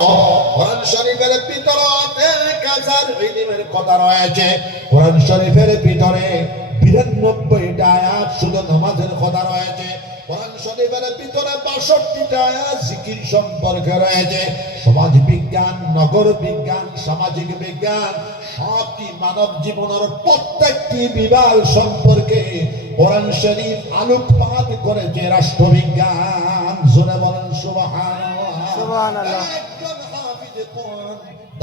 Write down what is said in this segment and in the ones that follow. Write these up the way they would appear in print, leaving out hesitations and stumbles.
কোরআন শরীফের ভিতরে 1000 ইলমের কথা রয়েছে। কোরআন শরীফের ভিতরে 92টা আয়াত শুধু নামাজের কথা রয়েছে। কোরআন শরীফের ভিতরে 62টা আয়াত জিকির সম্পর্কে রয়েছে। সমাজ বিজ্ঞান, নগর বিজ্ঞান, সামাজিক বিজ্ঞান, সবটি মানব জীবনের প্রত্যেকটি বিভাগ সম্পর্কে কোরআন শরীফ আলোকপাত করেছে রাষ্ট্রবিজ্ঞান। জোরে বলেন সুবহানাল্লাহ। সুবহানাল্লাহ।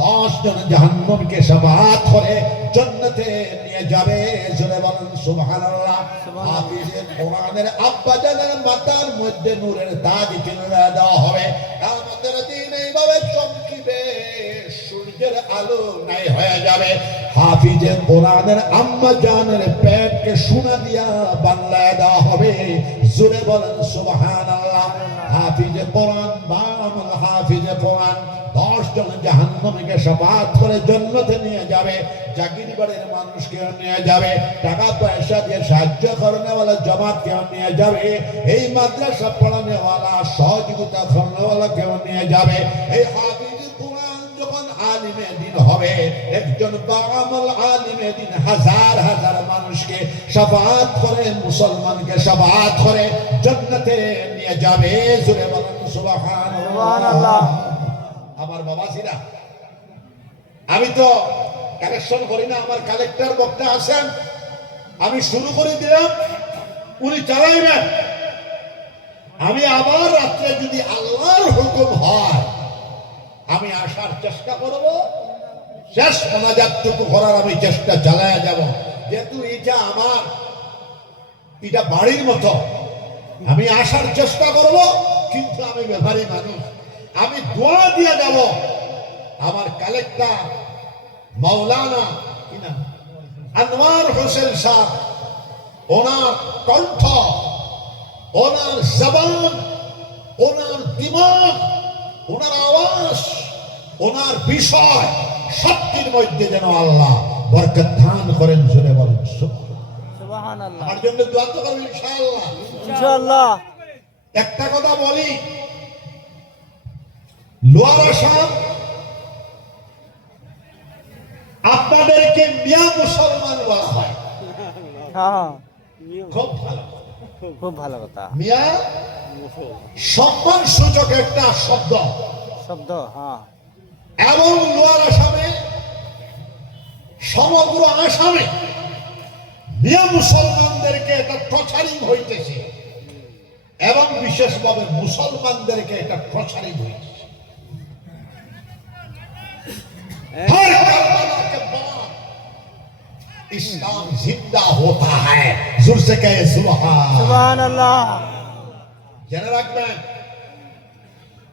10 জন জাহান্নামীকে শাফাআত করে জান্নাতে নিয়ে যাবে। জোরে বলেন সুবহানাল্লাহ। হাফিজে কোরআনের আব্বা জানের মাথার মধ্যে নূরের তাজ কিনে দেওয়া হবে। কিয়ামতের দিন এইভাবে চমকিবে, সূর্যের আলো নাই হয়ে যাবে। হাফিজে কোরআনের আম্মা জানের পেটকে সোনা দিয়া বানায় দেওয়া হবে। জোরে বলেন সুবহানাল্লাহ। হাফিজে কোরআন বামুল হাফিজে কোরআন 10 জন জাহান্নামীকে শাফাআত করে জান্নাতে নিয়ে যাবে। জাগির বাড়ির মানুষকে নিয়ে যাবে। টাকা পয়সা দিয়ে সাহায্য করনেওয়ালা জামাতকে নিয়ে যাবে। এই মাদ্রাসা পড়ানেওয়ালা সহযোগিতা করনেওয়ালাকে নিয়ে যাবে। এই হাফিজ কোরআন যখন আলিমে দিন হবে, একজন বামুল আলিমে দিন হাজার হাজার মানুষকে শাফাআত করে, মুসলমানকে শাফাআত করে জান্নাতে নিয়ে যাবে। জোরে বলেন সুবহানাল্লাহ। আমার বাবা সিরা, আমি তো কালেকশন করি না, আমার কালেক্টর বক্তা আছেন, আমি শুরু করে দিলাম, উনি চালাইবেন। আমি আবার রাত্রে যদি আল্লাহর হুকুম হয় আমি আসার চেষ্টা করব, শেষ মোনাজাতটুকু করার আমি চেষ্টা চালায়া যাব। যেহেতু এটা আমার, এটা বাড়ির মতো, আমি আসার চেষ্টা করব, কিন্তু আমি ব্যাপারী মানুষ, আমি দোয়া দিয়ে যাব। আমার কালেক্টর মাওলানা কিনা আনোয়ার হোসেন সাহেব, ওনার কণ্ঠ, ওনার জবান, ওনার দিমাগ, ওনার আওয়াজ, ওনার বিষয় সবটির মধ্যে যেন আল্লাহ বরকত দান করেন। জোরে বলেন সুবহানাল্লাহ। আমার জন্য দোয়া তো করবেন ইনশাআল্লাহ। ইনশাআল্লাহ। একটা কথা বলি, লোয়ার আসাম আপনাদেরকে মিয়া মুসলমান বলা হয়। খুব ভালো, খুব ভালো কথা। মিয়া সম্মান সূচক একটা শব্দ, হ্যাঁ। এবং লোয়ার আসামে, সমগ্র আসামে মিয়া মুসলমানদেরকে এটা টর্চারিং হইতেছে, এবং বিশেষভাবে মুসলমানদেরকে এটা টর্চারিং হইতেছে। हर करबला के बाद इस्लाम जिंदा होता है। जोर से कहे सुभान अल्लाह। জেনে রাখবেন,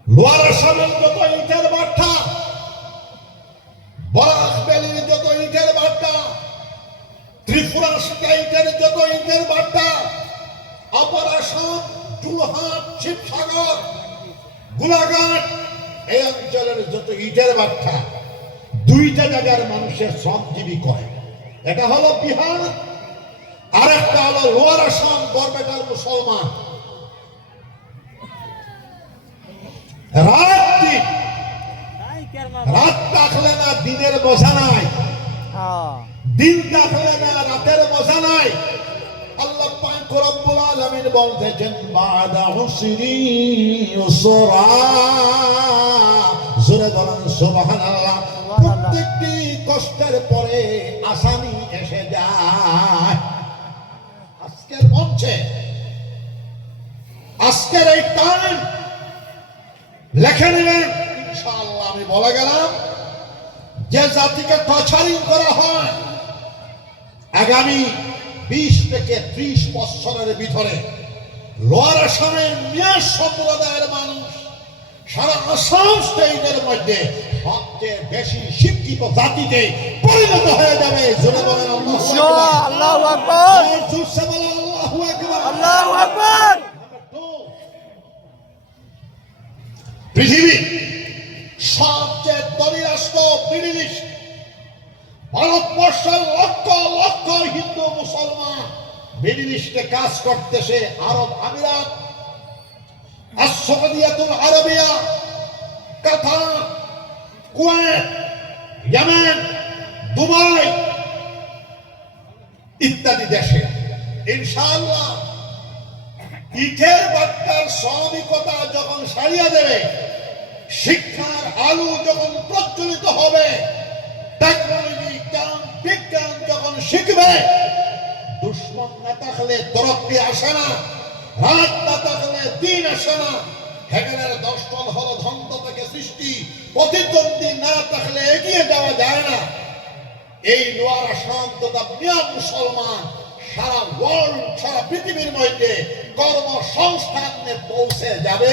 লোয়ার আসামের যত ইটের ভাটা, বরাক ভ্যালির যত ইটের ভাটা, ত্রিপুরা স্টেটের যত ইটের ভাটা, আপার আসাম, যোরহাট, শিবসাগর, গোলাঘাট, এই অঞ্চলের যত ইটের ভাটা, দুইটা জায়গার মানুষের শ্রমজীবী করে। এটা হলো বিহার, আর একটা হলো লোয়ার আসাম, বরপেটার মুসলমান। রাত থাকলে না দিনের মজা নাই, দিন থাকলে না রাতের মজা নাই। আল্লাহ পাক রব্বুল আলামিন বলতেছেন, বাদা হুসরি ইউসরা। জোরে বলেন সুবহানাল্লাহ। প্রত্যেকটি কষ্টের পরে আসামি এসে যায়। আজকের মঞ্চে, আজকের এই টাইম লেখে নেবেন ইনশাআল্লাহ। আমি বলে গেলাম, যে জাতিকে টর্চারিং করা হয়, আগামী 20 থেকে 30 বছরের ভিতরে লোয়ার আসামের মিয়া সম্প্রদায়ের মানুষ সারা আসাম স্টেটের মধ্যে সবচেয়ে বেশি শিক্ষিত জাতিতে পরিণত হয়ে যাবে। জোরে বলেন আল্লাহু আকবার। জোরসে বলেন আল্লাহু আকবার। আল্লাহু আকবার। পৃথিবী সবচেয়ে ধনী রাষ্ট্র মিডল ইস্ট, ভারতবর্ষের লক্ষ লক্ষ হিন্দু মুসলমান মিডল ইস্টে কাজ করতেছে। আরব আমিরাত, সৌদিয়াতুল আরবিয়া, কাতার, কুয়েত, ইয়েমেন, দুবাই ইত্যাদি দেশে ইনশাআল্লাহ ইটের বাট্টার শ্রমিকতা যখন সারিয়ে দেবে, শিক্ষার আলো যখন প্রজ্বলিত হবে, টেকনোলজি জ্ঞান বিজ্ঞান যখন শিখবে, দুশ্মন না থাকলে তরক্কি আসে না, রাত না থাকলে দিন আসে না। হেগেলের দর্শন হলো ধ্বন্দ্ব থেকে সৃষ্টি, প্রতিদ্বন্দ্বী না থাকলে এগিয়ে যাওয়া যায় না। এই লোয়ার শান্ততা মিয়া মুসলমান সারা ওয়ার্ল্ড, সারা পৃথিবীর মধ্যে কর্মসংস্থানে পৌঁছে যাবে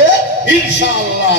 ইনশাআল্লাহ।